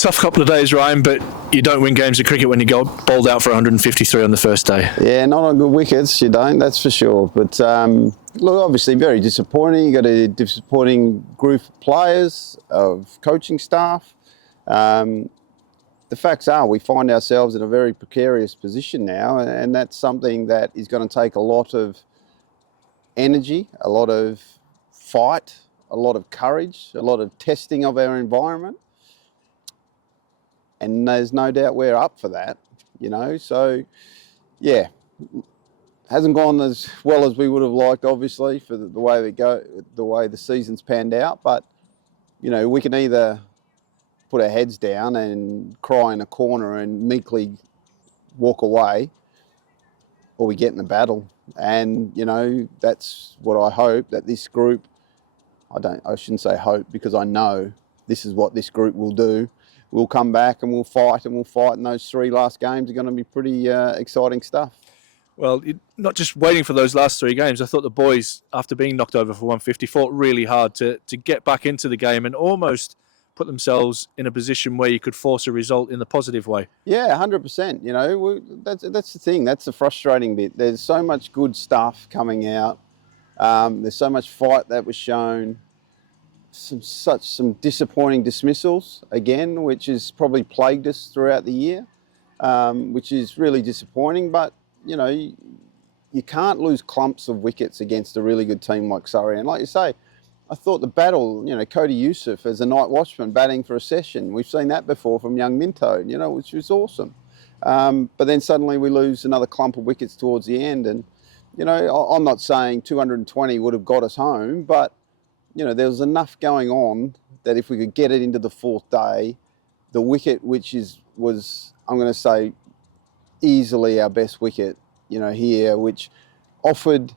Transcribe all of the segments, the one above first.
Tough couple of days, Ryan, but you don't win games of cricket when you go bowled out for 153 on the first day. Yeah, not on good wickets, you don't, that's for sure. But look, obviously very disappointing. You got a disappointing group of players, of coaching staff. The facts are we find ourselves in a very precarious position now, and that's something that is going to take a lot of energy, a lot of fight, a lot of courage, a lot of testing of our environment. And there's no doubt we're up for that, you know. So, yeah, hasn't gone as well as we would have liked, obviously, for the way the way the season's panned out. But, you know, we can either put our heads down and cry in a corner and meekly walk away, or we get in the battle. And, you know, that's what I hope that this group, I shouldn't say hope, because I know this is what this group will do. We'll come back and we'll fight, and those three last games are going to be pretty exciting stuff. Well, not just waiting for those last three games. I thought the boys, after being knocked over for 150, fought really hard to get back into the game and almost put themselves in a position where you could force a result in the positive way. Yeah, 100%. You know, that's the thing. That's the frustrating bit. There's so much good stuff coming out. There's so much fight that was shown. Some disappointing dismissals again, which has probably plagued us throughout the year, which is really disappointing. But you know, you can't lose clumps of wickets against a really good team like Surrey. And like you say, I thought the battle, you know, Cody Yusuf as a night watchman batting for a session, we've seen that before from young Minto, you know, which was awesome. But then suddenly we lose another clump of wickets towards the end, and you know, I'm not saying 220 would have got us home, but you know, there was enough going on that if we could get it into the fourth day, the wicket, which was I'm going to say easily our best wicket, you know, here, which offered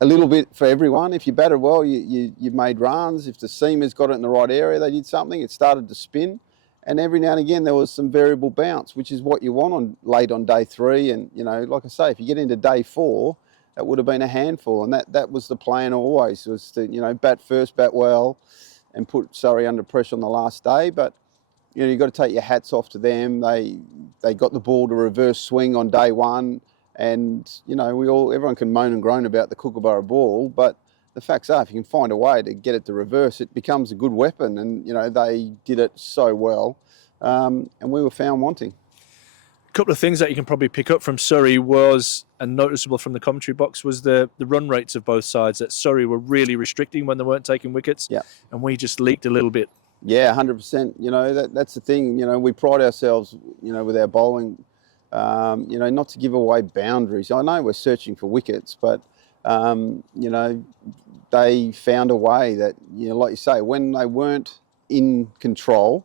a little bit for everyone. If you batted well, you made runs. If the seamers got it in the right area, they did something. It started to spin, and every now and again there was some variable bounce, which is what you want late on day three. And you know, like I say, if you get into day four, that would have been a handful, and that was the plan always, was to, you know, bat first, bat well, and put Surrey under pressure on the last day. But you know, you've got to take your hats off to them. They got the ball to reverse swing on day one, and you know, everyone can moan and groan about the Kookaburra ball, but the facts are, if you can find a way to get it to reverse, it becomes a good weapon. And you know, they did it so well, and we were found wanting. A couple of things that you can probably pick up from Surrey was, and noticeable from the commentary box, was the run rates of both sides, that Surrey were really restricting when they weren't taking wickets, and we just leaked a little bit. Yeah, 100%. You know, that's the thing. You know, we pride ourselves, you know, with our bowling, you know, not to give away boundaries. I know we're searching for wickets, but, you know, they found a way that, you know, like you say, when they weren't in control,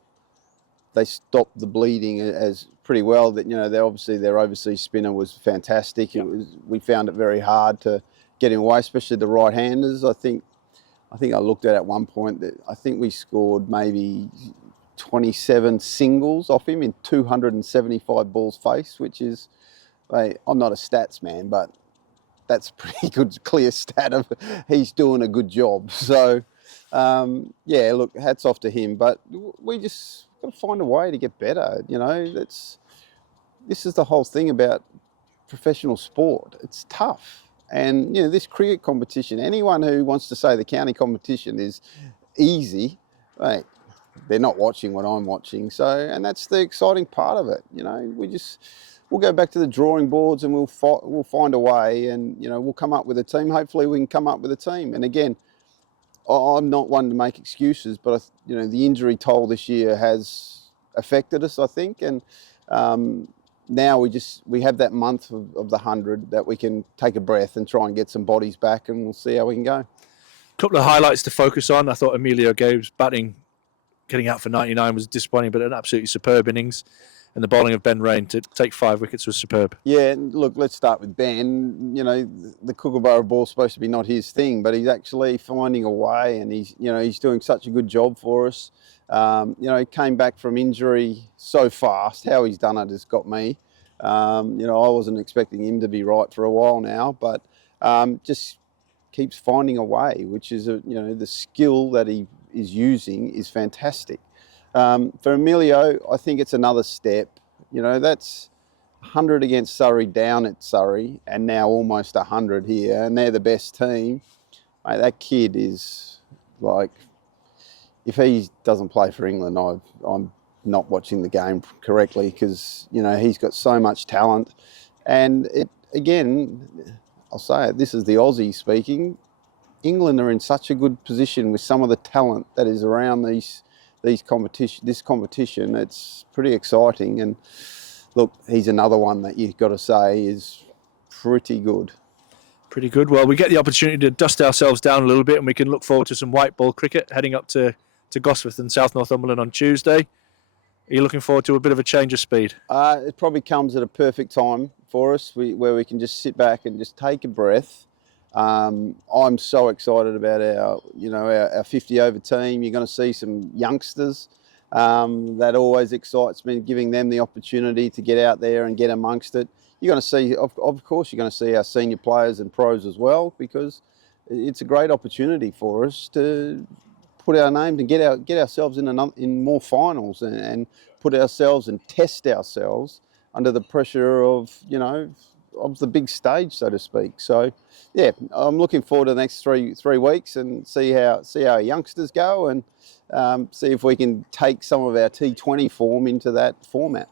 they stopped the bleeding as pretty well. That, you know, their overseas spinner was fantastic. Yep. We found it very hard to get him away, especially the right-handers. I think I looked at one point that I think we scored maybe 27 singles off him in 275 balls faced, which is, I'm not a stats man, but that's a pretty good, clear stat of he's doing a good job. So, yeah, look, hats off to him. But we just got to find a way to get better. You know, this is the whole thing about professional sport. It's tough. And, you know, this cricket competition, anyone who wants to say the county competition is easy, right, they're not watching what I'm watching. So, and that's the exciting part of it. You know, we'll go back to the drawing boards and we'll find a way, and, you know, we'll come up with a team. Hopefully we can come up with a team. And again, I'm not one to make excuses, but, you know, the injury toll this year has affected us, I think. And, now we have that month of the 100 that we can take a breath and try and get some bodies back, and we'll see how we can go. A couple of highlights to focus on. I thought Emilio Gabe's batting, getting out for 99 was disappointing, but an absolutely superb innings. And the bowling of Ben Rain to take 5 wickets was superb. Yeah, look, let's start with Ben. You know, the Kookaburra ball's supposed to be not his thing, but he's actually finding a way, and he's doing such a good job for us. You know, he came back from injury so fast. How he's done it has got me. You know, I wasn't expecting him to be right for a while now, but just keeps finding a way, which is, you know, the skill that he is using is fantastic. For Emilio, I think it's another step. You know, that's 100 against Surrey down at Surrey, and now almost 100 here, and they're the best team. Mate, that kid is like, if he doesn't play for England, I'm not watching the game correctly, because, you know, he's got so much talent. And it, again, I'll say it, this is the Aussie speaking. England are in such a good position with some of the talent that is around this competition. It's pretty exciting. And look, he's another one that you've got to say is pretty good. Pretty good. Well, we get the opportunity to dust ourselves down a little bit, and we can look forward to some white ball cricket heading up to Gosforth and South Northumberland on Tuesday. Are you looking forward to a bit of a change of speed? It probably comes at a perfect time for us, where we can just sit back and just take a breath. I'm so excited about our 50 over team. You're going to see some youngsters. That always excites me, giving them the opportunity to get out there and get amongst it. You're going to see, of course, you're going to see our senior players and pros as well, because it's a great opportunity for us to put our names and get ourselves in more finals, and put ourselves and test ourselves under the pressure of, you know, of the big stage, so to speak. So, yeah, I'm looking forward to the next three weeks and see how our youngsters go, and see if we can take some of our T20 form into that format.